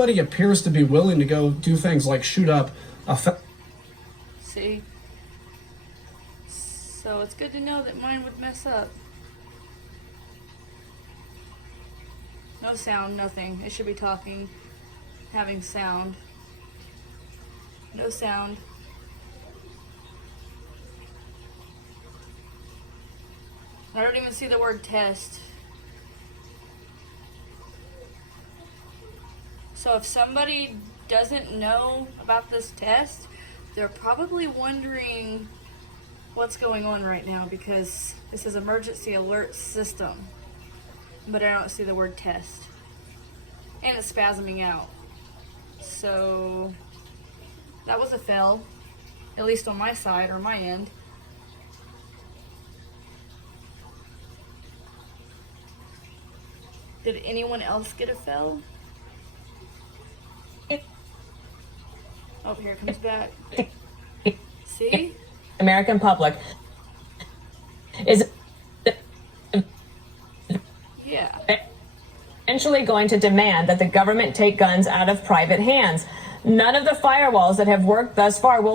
somebody appears to be willing to go do things like shoot up a See? So it's good to know that mine would mess up. No sound, nothing. It should be talking, having sound. No sound. I don't even see the word test. So if somebody doesn't know about this test, they're probably wondering what's going on right now, because this is emergency alert system. But I don't see the word test. And it's spasming out. So that was a fail, at least on my side or my end. Did anyone else get a fail? Oh, here it comes back. See? American public is eventually going to demand that the government take guns out of private hands. None of the firewalls that have worked thus far will